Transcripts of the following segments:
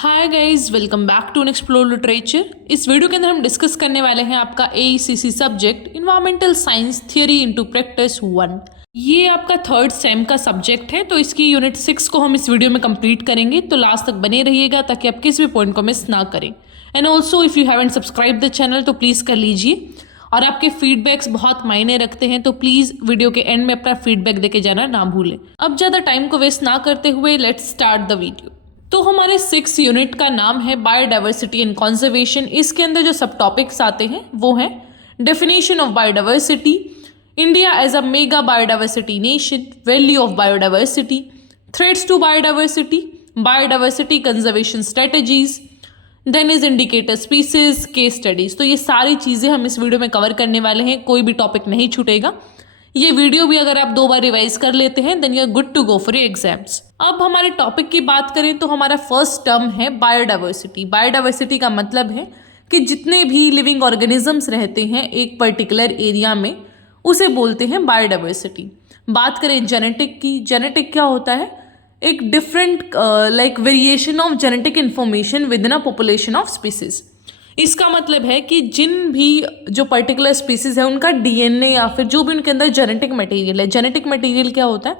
Hi guys, welcome back to explore literature. इस वीडियो के अंदर हम डिस्कस करने वाले हैं आपका AECC subject environmental science theory into practice 1। ये आपका थर्ड सेम का सब्जेक्ट है, तो इसकी यूनिट 6 को हम इस वीडियो में कंप्लीट करेंगे। तो लास्ट तक बने रहिएगा ताकि आप किसी भी पॉइंट को मिस ना करें। And also if you haven't subscribe the channel तो प्लीज़ कर लीजिए। और आपके फीडबैक्स बहुत मायने रखते हैं, तो प्लीज़ वीडियो के एंड में अपना फीडबैक देके जाना ना भूलें। अब ज़्यादा टाइम को वेस्ट ना करते हुए लेट्स स्टार्ट द वीडियो। तो हमारे 6 यूनिट का नाम है बायोडाइवर्सिटी एंड कंजर्वेशन। इसके अंदर जो सब टॉपिक्स आते हैं वो हैं definition of biodiversity, India as a mega biodiversity nation, value of biodiversity, threats to biodiversity, biodiversity conservation strategies, then is indicator species, case studies. तो ये सारी चीज़ें हम इस वीडियो में कवर करने वाले हैं, कोई भी टॉपिक नहीं छूटेगा। ये वीडियो भी अगर आप 2 बार रिवाइज कर लेते हैं then you are good to go for your exams. अब हमारे टॉपिक की बात करें तो हमारा फर्स्ट टर्म है बायोडाइवर्सिटी। बायोडाइवर्सिटी का मतलब है कि जितने भी लिविंग ऑर्गेनिजम्स रहते हैं एक पर्टिकुलर एरिया में उसे बोलते हैं बायोडाइवर्सिटी। बात करें जेनेटिक की, जेनेटिक क्या होता है? एक different variation of genetic information with in a population of species. इसका मतलब है कि जिन भी जो पर्टिकुलर स्पीसीज है उनका DNA या फिर जो भी उनके अंदर जेनेटिक मटेरियल है। जेनेटिक मटेरियल क्या होता है?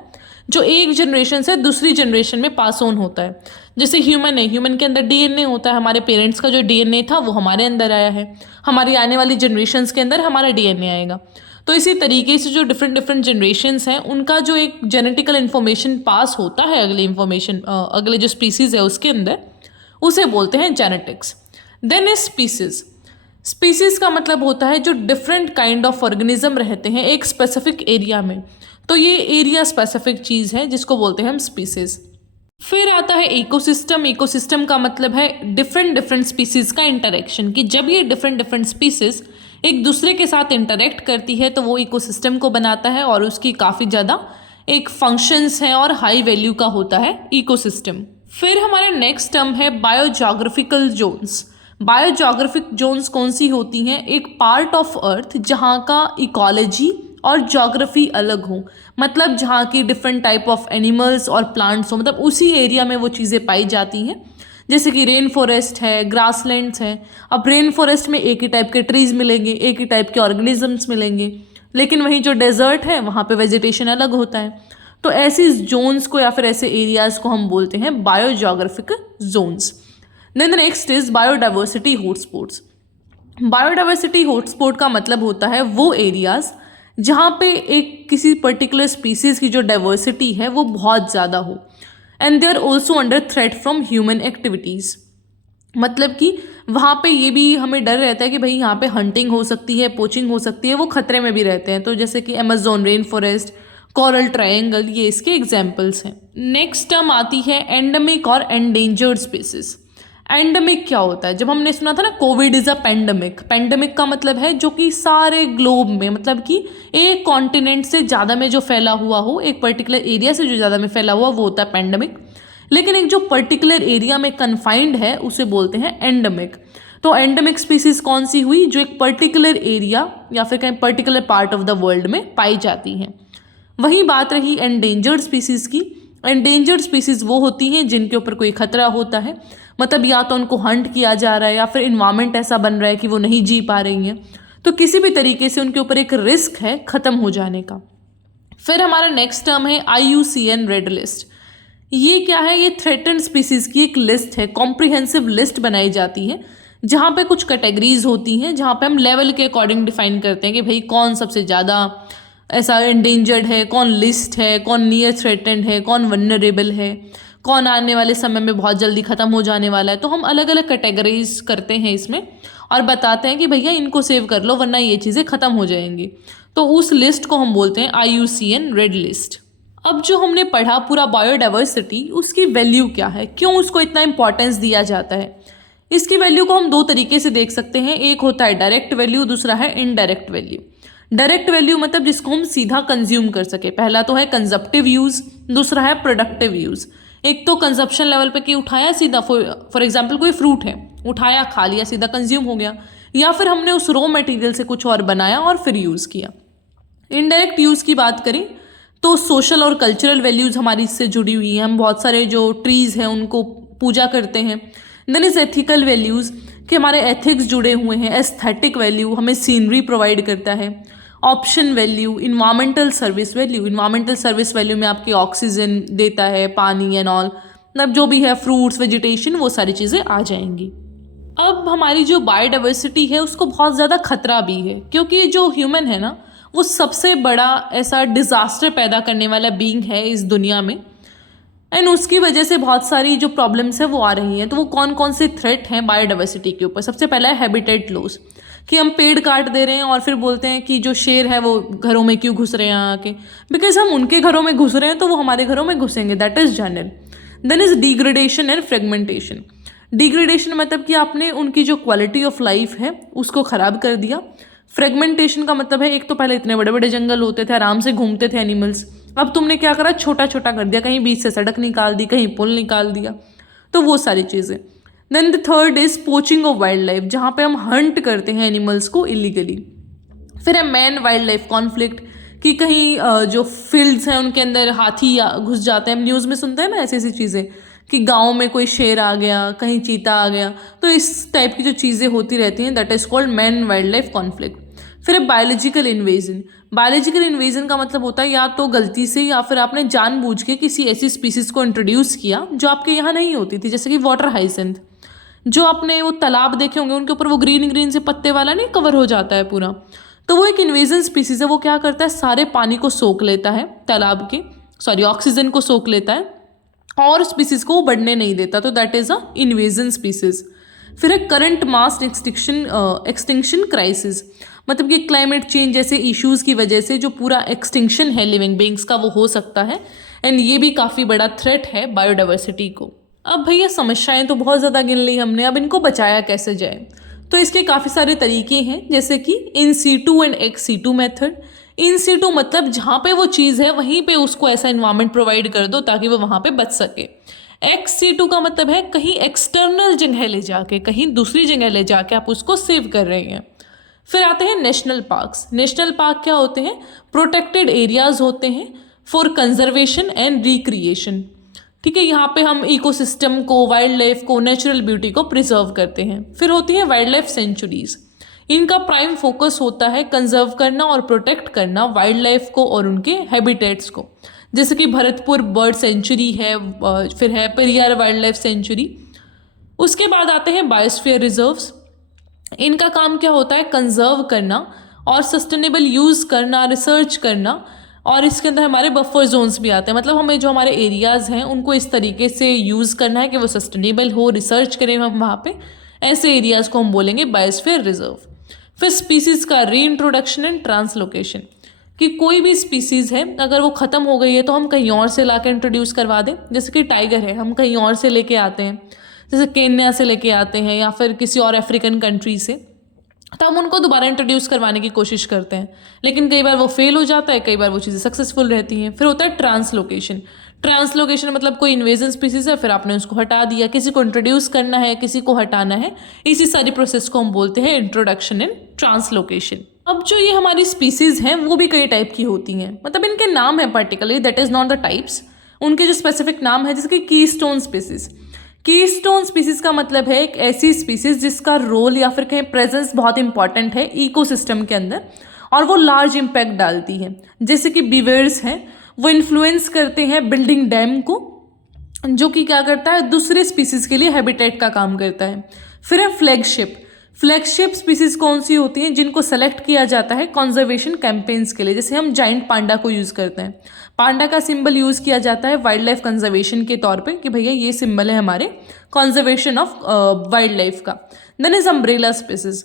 जो एक जनरेशन से दूसरी जनरेशन में पास ऑन होता है। जैसे ह्यूमन है, ह्यूमन के अंदर DNA होता है, हमारे पेरेंट्स का जो DNA था वो हमारे अंदर आया है, हमारी आने वाली जनरेशन्स के अंदर हमारा DNA आएगा। तो इसी तरीके से जो डिफरेंट डिफरेंट जनरेशन्स हैं उनका जो एक जेनेटिकल इन्फॉर्मेशन पास होता है अगले जो स्पीसीज है उसके अंदर, उसे बोलते हैं genetics. Then is species. Species का मतलब होता है जो डिफरेंट काइंड ऑफ ऑर्गेनिज्म रहते हैं एक स्पेसिफिक एरिया में। तो ये एरिया स्पेसिफिक चीज़ है जिसको बोलते हैं हम स्पीसीज। फिर आता है इकोसिस्टम। इकोसिस्टम का मतलब है डिफरेंट डिफरेंट स्पीसीज का इंटरेक्शन, कि जब ये डिफरेंट डिफरेंट स्पीसीज एक दूसरे के साथ इंटरेक्ट करती है तो वो इकोसिस्टम को बनाता है और उसकी काफ़ी ज़्यादा एक फंक्शंस हैं और हाई वैल्यू का होता है इकोसिस्टम। फिर हमारा नेक्स्ट टर्म है बायोजोग्राफिकल जोन्स। बायोजोग्राफिक जोन्स कौन सी होती हैं? एक पार्ट ऑफ अर्थ जहाँ का इकोलॉजी और ज्योग्राफी अलग हो, मतलब जहाँ की डिफरेंट टाइप ऑफ एनिमल्स और प्लांट्स हो, मतलब उसी एरिया में वो चीज़ें पाई जाती हैं। जैसे कि रेन फॉरेस्ट है, ग्रासलैंड्स हैं। अब रेन फॉरेस्ट में एक ही टाइप के ट्रीज मिलेंगे, एक ही टाइप के ऑर्गेनिजम्स मिलेंगे, लेकिन वहीं जो डेजर्ट है वहाँ पे वेजिटेशन अलग होता है। तो ऐसी जोन्स को या फिर ऐसे एरियाज को हम बोलते हैं biogeographical zones. Then the next is biodiversity hotspots. Biodiversity hotspot का मतलब होता है वो एरियाज जहाँ पे एक किसी पर्टिकुलर स्पीसीज की जो डाइवर्सिटी है वो बहुत ज़्यादा हो, and they are also under threat from human activities. मतलब कि वहाँ पे ये भी हमें डर रहता है कि भाई यहाँ पे हंटिंग हो सकती है, पोचिंग हो सकती है, वो खतरे में भी रहते हैं। तो जैसे कि Amazon rain forest, coral triangle, ये इसके एग्जाम्पल्स हैं। नेक्स्ट टर्म आती है एंडेमिक और एंडेंजर्ड स्पीसीज। एंडेमिक क्या होता है? जब हमने सुना था ना Covid is a pandemic, pandemic का मतलब है जो कि सारे ग्लोब में, मतलब कि एक कॉन्टिनेंट से ज़्यादा में जो फैला हुआ हो, एक पर्टिकुलर एरिया से जो ज़्यादा में फैला हुआ वो होता है पेंडेमिक। लेकिन एक जो पर्टिकुलर एरिया में कन्फाइंड है उसे बोलते हैं एंडेमिक। तो एंडेमिक स्पीसीज कौन सी हुई? जो एक पर्टिकुलर एरिया या फिर कहीं particular part of the world में पाई जाती हैं। वही बात रही एंडेंजर्ड स्पीसीज की। एंडेंजर्ड स्पीसीज वो होती हैं जिनके ऊपर कोई खतरा होता है, मतलब या तो उनको हंट किया जा रहा है या फिर इन्वायरमेंट ऐसा बन रहा है कि वो नहीं जी पा रही हैं, तो किसी भी तरीके से उनके ऊपर एक रिस्क है ख़त्म हो जाने का। फिर हमारा नेक्स्ट टर्म है IUCN रेड लिस्ट। ये क्या है? ये थ्रेटन्ड स्पीसीज की एक लिस्ट है, कॉम्प्रिहेंसिव लिस्ट बनाई जाती है जहाँ पे कुछ कैटेगरीज होती हैं, जहाँ पे हम लेवल के अकॉर्डिंग डिफाइन करते हैं कि भाई कौन सबसे ज़्यादा ऐसा एंडेंजर्ड है, कौन लिस्ट है, कौन नियर थ्रेटेंड है, कौन वनरेबल है, कौन आने वाले समय में बहुत जल्दी ख़त्म हो जाने वाला है। तो हम अलग अलग कैटेगरीज करते हैं इसमें और बताते हैं कि भैया इनको सेव कर लो वरना ये चीज़ें ख़त्म हो जाएंगी। तो उस लिस्ट को हम बोलते हैं IUCN रेड लिस्ट। अब जो हमने पढ़ा पूरा बायोडाइवर्सिटी, उसकी वैल्यू क्या है, क्यों उसको इतना इंपॉर्टेंस दिया जाता है? इसकी वैल्यू को हम 2 तरीके से देख सकते हैं। एक होता है डायरेक्ट वैल्यू, दूसरा है इनडायरेक्ट वैल्यू। डायरेक्ट वैल्यू मतलब जिसको हम सीधा कंज्यूम कर सके। पहला तो है कंजप्टिव यूज़, दूसरा है प्रोडक्टिव यूज़। एक तो कंजप्शन लेवल पे कि उठाया सीधा, फॉर एग्जाम्पल कोई फ्रूट है, उठाया खा लिया सीधा कंज्यूम हो गया, या फिर हमने उस रॉ मटेरियल से कुछ और बनाया और फिर यूज़ किया। इनडायरेक्ट यूज़ की बात करें तो सोशल और कल्चरल वैल्यूज़ हमारी इससे जुड़ी हुई हैं। हम बहुत सारे जो ट्रीज़ हैं उनको पूजा करते हैं। देन इज एथिकल वैल्यूज़ कि हमारे एथिक्स जुड़े हुए हैं। एस्थेटिक वैल्यू हमें सीनरी प्रोवाइड करता है। Option value, environmental service value, environmental service value में आपकी ऑक्सीजन देता है, पानी एंड ऑल, मतलब जो भी है फ्रूट्स, वेजिटेशन, वो सारी चीज़ें आ जाएंगी। अब हमारी जो बायोडाइवर्सिटी है उसको बहुत ज़्यादा खतरा भी है, क्योंकि जो ह्यूमन है ना वो सबसे बड़ा ऐसा डिज़ास्टर पैदा करने वाला बीइंग है इस दुनिया में, एंड उसकी वजह से बहुत सारी जो प्रॉब्लम्स है वो आ रही हैं। तो वो कौन कौन से थ्रेट हैं बायोडाइवर्सिटी के ऊपर? सबसे पहला है हैबिटेट लॉस, कि हम पेड़ काट दे रहे हैं और फिर बोलते हैं कि जो शेर है वो घरों में क्यों घुस रहे हैं आके, बिकॉज हम उनके घरों में घुस रहे हैं तो वो हमारे घरों में घुसेंगे, that is general. Then is degradation and fragmentation. Degradation मतलब कि आपने उनकी जो क्वालिटी ऑफ लाइफ है उसको ख़राब कर दिया। फ्रेगमेंटेशन का मतलब है एक तो पहले इतने बड़े बड़े जंगल होते थे, आराम से घूमते थे एनिमल्स, अब तुमने क्या करा, छोटा छोटा कर दिया, कहीं बीच से सड़क निकाल दी, कहीं पुल निकाल दिया, तो वो सारी चीज़ें। Then the third is poaching of wild life, जहाँ पे हम हंट करते हैं एनिमल्स को इलीगली। फिर है मैन वाइल्ड लाइफ कॉन्फ्लिक्ट, कि कहीं जो फील्ड्स हैं उनके अंदर हाथी घुस जाते हैं, हम न्यूज़ में सुनते हैं ना ऐसी ऐसी चीज़ें, कि गांव में कोई शेर आ गया, कहीं चीता आ गया, तो इस टाइप की जो चीज़ें होती रहती हैं that is called man wild life conflict. फिर है बायोलॉजिकल इन्वेजन। बायोलॉजिकल इन्वेजन का मतलब होता है या तो गलती से या फिर आपने जानबूझ के किसी ऐसी स्पीसीज को इंट्रोड्यूस किया जो आपके यहाँ नहीं होती थी, जैसे कि वाटर हाइसेंथ, जो आपने वो तालाब देखे होंगे उनके ऊपर वो ग्रीन ग्रीन से पत्ते वाला नहीं कवर हो जाता है पूरा, तो वो एक इन्वेजन स्पीसीज है। वो क्या करता है, सारे पानी को सोख लेता है, तालाब के ऑक्सीजन को सोख लेता है और स्पीसीज को वो बढ़ने नहीं देता, तो that is a invasion species. फिर है करंट मास एक्सटिंक्शन क्राइसिस, मतलब कि क्लाइमेट चेंज जैसे इश्यूज़ की वजह से जो पूरा एक्सटिंक्शन है लिविंग बींग्स का वो हो सकता है, एंड ये भी काफ़ी बड़ा थ्रेट है बायोडाइवर्सिटी को। अब भैया समस्याएं तो बहुत ज़्यादा गिन ली हमने, अब इनको बचाया कैसे जाए? तो इसके काफ़ी सारे तरीके हैं, जैसे कि in situ and ex situ method. In situ मतलब जहाँ पे वो चीज़ है वहीं पे उसको ऐसा इन्वायरमेंट प्रोवाइड कर दो ताकि वो वहाँ पे बच सके। एक्स सीटू का मतलब है कहीं एक्सटर्नल जगह ले जाके, कहीं दूसरी जगह ले जाके आप उसको सेव कर रहे हैं। फिर आते हैं नेशनल पार्क्स। नेशनल पार्क क्या होते हैं? प्रोटेक्टेड एरियाज होते हैं फॉर कंजर्वेशन एंड रिक्रिएशन। ठीक है, यहाँ पे हम इकोसिस्टम को, वाइल्ड लाइफ को, नेचुरल ब्यूटी को प्रिजर्व करते हैं। फिर होती है वाइल्ड लाइफ सेंचुरीज। इनका प्राइम फोकस होता है कंजर्व करना और प्रोटेक्ट करना वाइल्ड लाइफ को और उनके हैबिटेट्स को, जैसे कि भरतपुर बर्ड सेंचुरी है, फिर है पेरियार वाइल्ड लाइफ सेंचुरी। उसके बाद आते हैं बायोस्फीयर रिजर्व्स। इनका काम क्या होता है? कंजर्व करना और सस्टेनेबल यूज़ करना, रिसर्च करना, और इसके अंदर हमारे बफर जोन्स भी आते हैं, मतलब हमें जो हमारे एरियाज़ हैं उनको इस तरीके से यूज़ करना है कि वो सस्टेनेबल हो, रिसर्च करें हम वहाँ पे, ऐसे एरियाज़ को हम बोलेंगे बायोस्फीयर रिजर्व। फिर स्पीसीज़ का री इंट्रोडक्शन एंड ट्रांसलोकेशन, कि कोई भी स्पीसीज़ है अगर वो ख़त्म हो गई है तो हम कहीं और से ला के इंट्रोड्यूस करवा दें। जैसे कि टाइगर है, हम कहीं और से लेके आते हैं, जैसे केन्या से लेके आते हैं या फिर किसी और अफ्रीकन कंट्री से, तो हम उनको दोबारा इंट्रोड्यूस करवाने की कोशिश करते हैं, लेकिन कई बार वो फेल हो जाता है, कई बार वो चीज़ें सक्सेसफुल रहती हैं। फिर होता है ट्रांसलोकेशन। ट्रांसलोकेशन मतलब कोई इन्वेजन स्पीसीज है, फिर आपने उसको हटा दिया, किसी को इंट्रोड्यूस करना है, किसी को हटाना है, इसी सारी प्रोसेस को हम बोलते हैं इंट्रोडक्शन एंड ट्रांसलोकेशन। अब जो ये हमारी स्पीसीज हैं वो भी कई टाइप की होती हैं, मतलब इनके नाम है particularly, that is not the types, उनके जो स्पेसिफिक नाम है, जैसे कि कीस्टोन स्पीसीज। कीस्टोन स्पीसीज का मतलब है एक ऐसी स्पीसीज जिसका रोल या फिर कहीं प्रेजेंस बहुत इंपॉर्टेंट है इकोसिस्टम के अंदर और वो लार्ज इम्पैक्ट डालती है। जैसे कि बीवर्स हैं, वो इन्फ्लुएंस करते हैं बिल्डिंग डैम को, जो कि क्या करता है, दूसरे स्पीसीज के लिए हैबिटेट का काम करता है। फिर है फ्लैगशिप। फ्लैगशिप स्पीसीज कौन सी होती हैं? जिनको सेलेक्ट किया जाता है कंजर्वेशन कैंपेन्स के लिए, जैसे हम जाइंट पांडा को यूज़ करते हैं। पांडा का सिंबल यूज़ किया जाता है वाइल्ड लाइफ कंजर्वेशन के तौर पे कि भैया ये सिंबल है हमारे कंजर्वेशन ऑफ वाइल्ड लाइफ का। Then is umbrella species.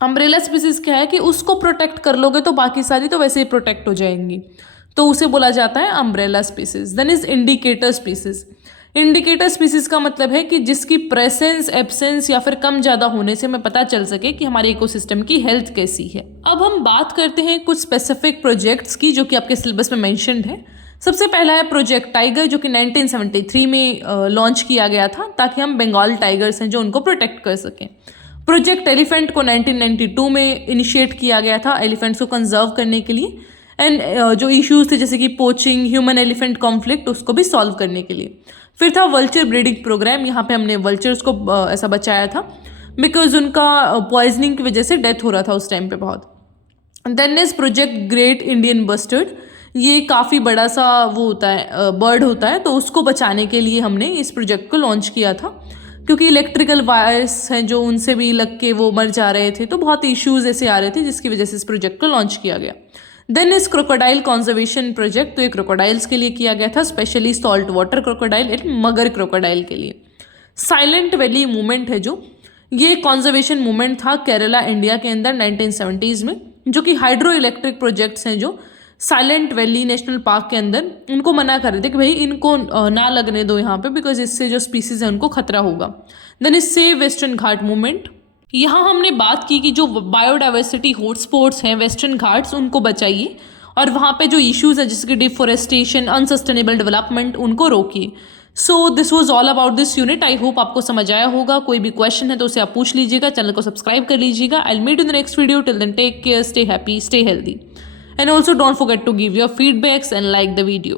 Umbrella species क्या है कि उसको प्रोटेक्ट कर लोगे तो बाकी सारी तो वैसे ही प्रोटेक्ट हो जाएंगी, तो उसे बोला जाता है umbrella species. Then is indicator species. Indicator species का मतलब है कि जिसकी प्रेजेंस, एब्सेंस या फिर कम ज़्यादा होने से हमें पता चल सके कि हमारे इकोसिस्टम की हेल्थ कैसी है। अब हम बात करते हैं कुछ स्पेसिफिक प्रोजेक्ट्स की जो कि आपके सिलेबस में मेंशन्ड है। सबसे पहला है प्रोजेक्ट टाइगर, जो कि 1973 में लॉन्च किया गया था ताकि हम बंगाल टाइगर्स हैं जो उनको प्रोटेक्ट कर सकें। प्रोजेक्ट एलिफेंट को 1992 में इनिशिएट किया गया था एलिफेंट्स को कंजर्व करने के लिए। एंड जो इश्यूज थे जैसे कि पोचिंग, ह्यूमन एलिफेंट कॉन्फ्लिक्ट, उसको भी सॉल्व करने के लिए। फिर था वल्चर ब्रीडिंग प्रोग्राम, यहाँ पे हमने वल्चर्स को ऐसा बचाया था बिकॉज उनका पॉइजनिंग की वजह से डेथ हो रहा था उस टाइम पे बहुत। Then is project great Indian bustard, ये काफ़ी बड़ा सा वो होता है बर्ड होता है, तो उसको बचाने के लिए हमने इस प्रोजेक्ट को लॉन्च किया था क्योंकि इलेक्ट्रिकल वायर्स हैं जो उनसे भी लग के वो मर जा रहे थे, तो बहुत इश्यूज ऐसे आ रहे थे जिसकी वजह से इस प्रोजेक्ट को लॉन्च किया गया। देन इस क्रोकोडाइल कॉन्जर्वेशन प्रोजेक्ट, तो ये क्रोकोडाइल्स के लिए किया गया था, specially salt water crocodile and मगर क्रोकोडाइल के लिए। साइलेंट वैली मूवमेंट है जो, ये कॉन्जर्वेशन मूवमेंट था केरला इंडिया के अंदर 1970s में, जो कि हाइड्रो इलेक्ट्रिक प्रोजेक्ट्स हैं जो साइलेंट वैली नेशनल पार्क के अंदर, उनको मना कर रहे थे कि भाई इनको ना लगने दो यहाँ पे बिकॉज इससे जो स्पीसीज है उनको खतरा होगा। देन इस सेव वेस्टर्न घाट मूवमेंट, यहाँ हमने बात की कि जो बायोडाइवर्सिटी हॉटस्पॉट्स हैं वेस्टर्न घाट्स, उनको बचाइए और वहाँ पे जो इश्यूज है जैसे कि डिफोरेस्टेशन, अनसस्टेनेबल डेवलपमेंट, उनको रोकिए। So this was all about this unit. I hope आपको समझ आया होगा। कोई भी क्वेश्चन है तो उसे आप पूछ लीजिएगा, चैनल को सब्सक्राइब कर लीजिएगा। I will meet in the next video, till then take care, stay happy, stay healthy, and also don't forget to give your feedbacks and like the video.